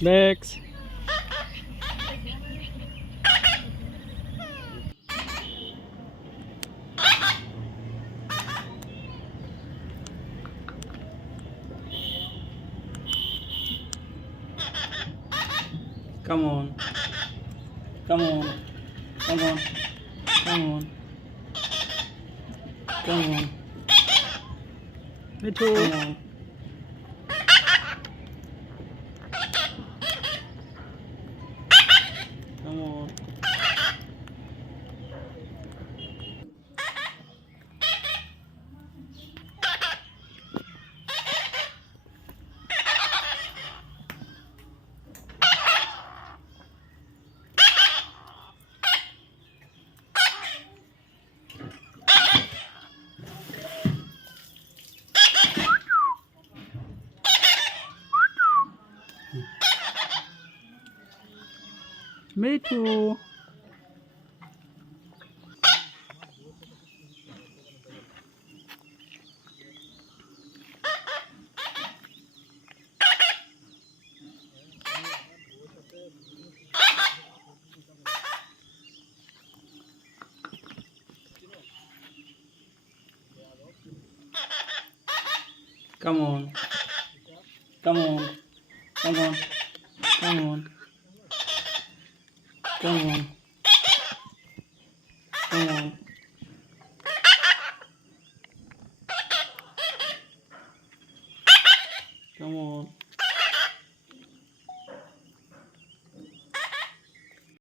Next. Come on. Come on. Come on. Come on. Come on. Me too. Come on. Come on. Me too. Come on. Come on. Come on. Come on. Come on. Come on. Come on.